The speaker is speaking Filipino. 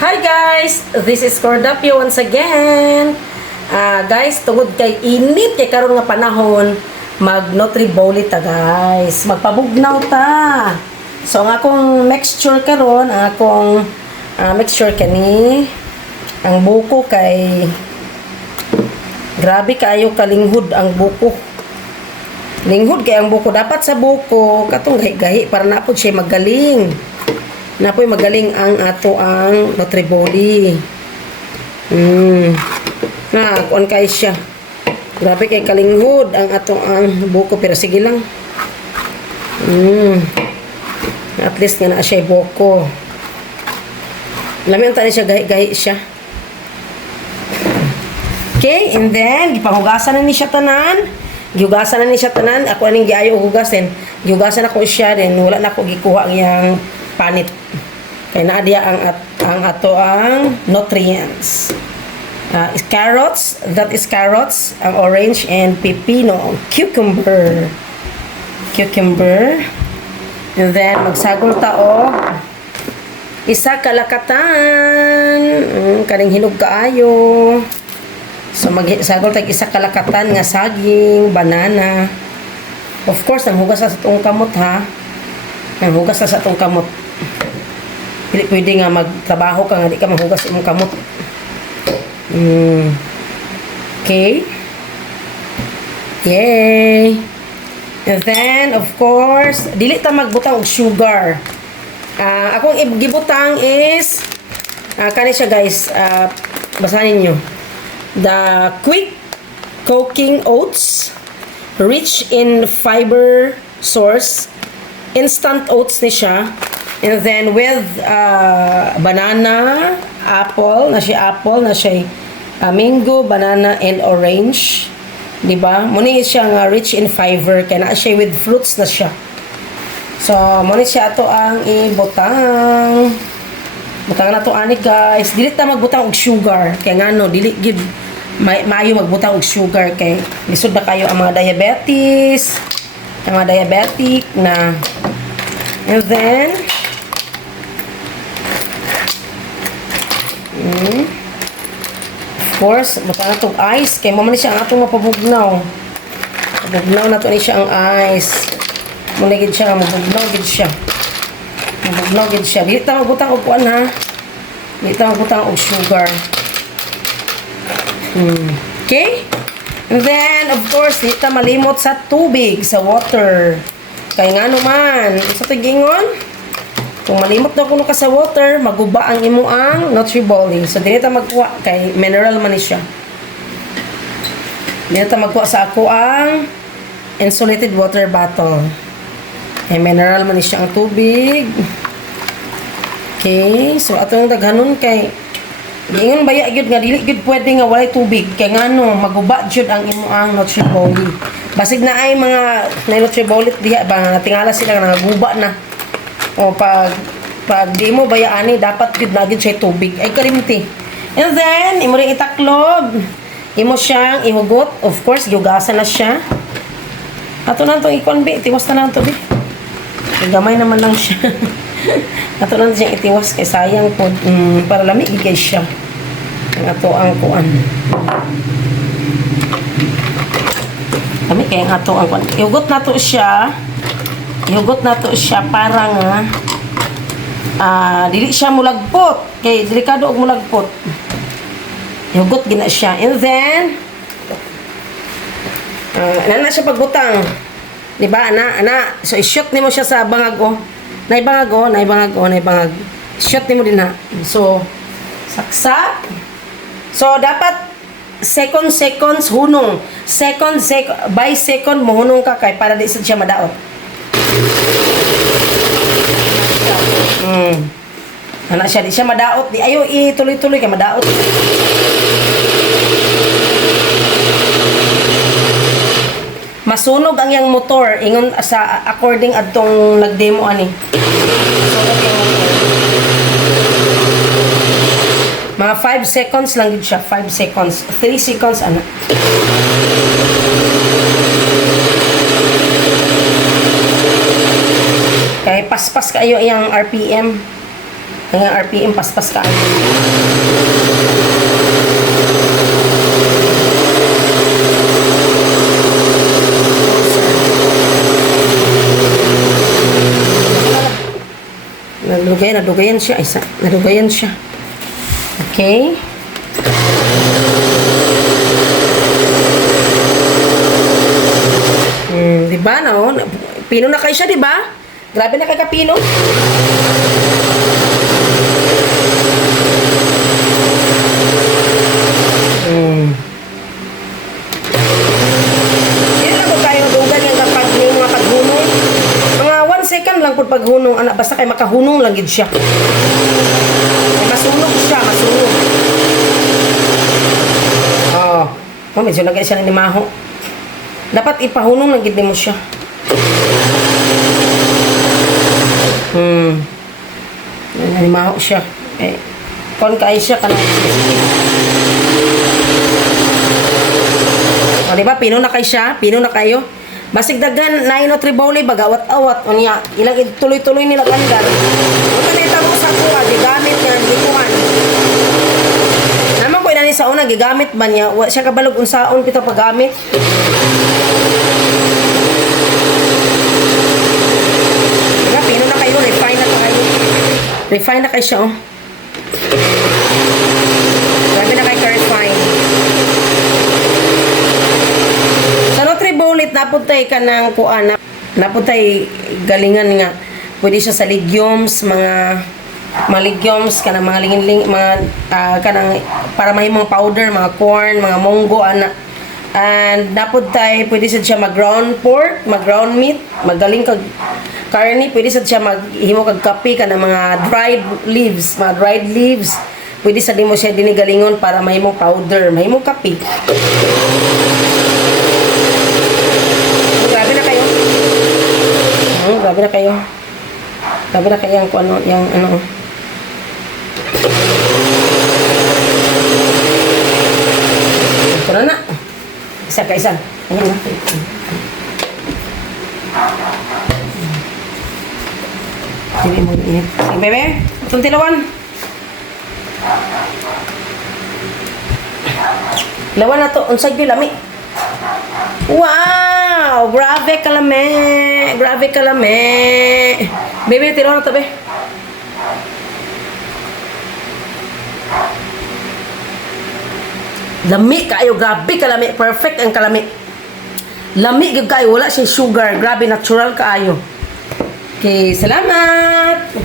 Hi guys! This is Cordapio once again. Guys, tungod kay init kay karon nga panahon, mag Nutriboli ta guys. Magpabugnaw ta. So ang akong mixture karon, ang akong mixture kani ang buko kay grabe kayo kalinghod ang buko. Linghod kay ang buko dapat sa buko katong gahi-gahi para napod siya magaling. Napoy magaling ang ato ang Nutriboli. Na, kuan kay siya. Grabe kay kalinghod ang ato ang buko pero sige lang. At least nga na siya buko. Lami ang tali siya gahi-gahi siya. Okay, and then gipahugasan na ni siya tanan. Gihugasan na ni siya tanan. Ako aning giayo hugasin. Gihugasan ako siya din wala na ako gikuha ang panit. Kaya naadiya ang ato ang nutrients. Carrots, that is carrots, ang orange and pepino, cucumber. And then magsagol ta og isa kalakatan. Kaning hinog kaayo. So magsagol ta isa kalakatan nga saging, banana. Of course, ang hugas sa atong kamot ha. Ang hugas sa atong kamot. Hindi pwede nga magtrabaho ka nga di ka mahugas imong kamot. Okay. Yay! And then, of course, dili ta magbutang og sugar. Akong gibutang is kani siya guys, basahin niyo. The quick cooking oats, rich in fiber source, instant oats ni siya. And then with banana, apple, na siya mango, banana, and orange. Diba? Muna siya nga rich in fiber. Kaya na siya with fruits na siya. So, muna siya ito ang ibutang. Butang na ito ani guys. Dili ta magbutang og sugar. Kaya nga no, dili gid maayo magbutang og sugar. Kaya lisod na kayo ang mga diabetes. Ang mga diabetic na. And then, of course, butang na itong ice. Kaya mamani siya ang atong mapabugnaw. Mabugnaw na ito ni siya ang ice. Muna gid siya, mabugnaw gid siya. Mabugnaw gid siya. Dili ta magbutang og kuan ha. Dili ta magbutang og sugar. Okay? And then, of course, dili ta malimot sa tubig, sa water. Kaya nga naman, sa tigingon, kung malimot na kuno ka sa water, maguba ang imo ang Nutriboli. So, dili ta magkuha kay mineral man ni siya. Dili ta magkuha sa ako ang insulated water bottle. Kay mineral man ni siya ang tubig. Okay, so atong daghanon kay giingon baya gyud nga dili gyud pwede nga walay tubig kay ngano maguba jud ang imo ang Nutriboli. Basig na ay mga Nutriboli diha ba natingala sila nga naguba na. O pag di mo bayaani dapat gid na gid siya tubig ay kalimti. And then imo ring itaklob. Imo siyang ihugot, of course giugasan na siya. Ato na tong ikonbi, tiwas na lang to bi. Gamay naman lang siya. Ato na siyang itiwas kay sayang po para lamig gid siya. Ang ato ang kuan. Kami kay ang ato ang kuan. Ihugot na to siya. Ihugot na to siya para nga dili siya mulagpot. Kay delikado og mulagpot. Ihugot gina siya. And then na siya pagbutang. Di ba? Ana. So i-shoot nimo siya sa bangag o. Naibangag. Shoot nimo din ha. So saksak. So dapat seconds hunong. By second mo hunong ka kay para di sad siya madaot. Ana siya di siya madaot di ayo ituloy-tuloy kay madaot. Masunog ang yang motor ingon sa according adtong nagdemo ani. Mga 5 seconds lang gid siya, 5 seconds, 3 seconds ana. Kay paspas kayo iyang RPM. Ang RPM paspas ka. Nadugayan siya. Isa. Nadugayan siya. Okay. Diba, no? Pino na kayo siya, diba? Grabe na kay kapino. Yan lang kung kayo dugan yung kapag yung mga paghunong. Mga 1 second lang po paghunong, anak. Basta kayo makahunong lang gid siya. Masunog siya, masunog. Oh, medyo lagay siya ng limaho. Dapat ipahunong lang gid mo siya. Nalimaho siya. Kon kayo siya kanang. O diba, pino na kayo siya, pino na kayo. Basig dagan na ino tribole bagawat-awat unya. Ilang tuloy-tuloy nila kandar. Ito na itabo sa kuha, gigamit nga gikuhan. Naman ko inani sa una, gigamit ba niya? Wa siya kabalog unsaon pito paggamit. Pino na kayo, refine na kayo. Refine na kayo siya, oh. Grabe na kayo ka-refine. Sa Nutribolit, napuntay ka ng kuana. Napuntay galingan nga. Pwede siya sa legumes, mga legumes, kanang mga lingin-ling, mga, kanang, para may mga powder, mga corn, mga munggo, ana. And napuntay, pwede siya mag-ground pork, mag-ground meat, magaling kag karni, pwede sa siya maghimo kag kape ka ng mga dried leaves, pwede sa di mo siya dinigalingon para mahimo powder, mahimo kape. Grabe na kayo. Grabe na kayo. Grabe na kayo yung ano. Ito na. Isa ka isa. Ayan na. Hindi mo init. Sige, bebe. Itong tilawan. Lawan na to. Unsay di lami. Wow! Grabe kalame. Grabe kalame. Bebe, tilawan na to, be. Lami kayo. Grabe kalami. Perfect ang kalami. Lami kayo. Wala siyang sugar. Grabe, natural kayo. Okay, salamat!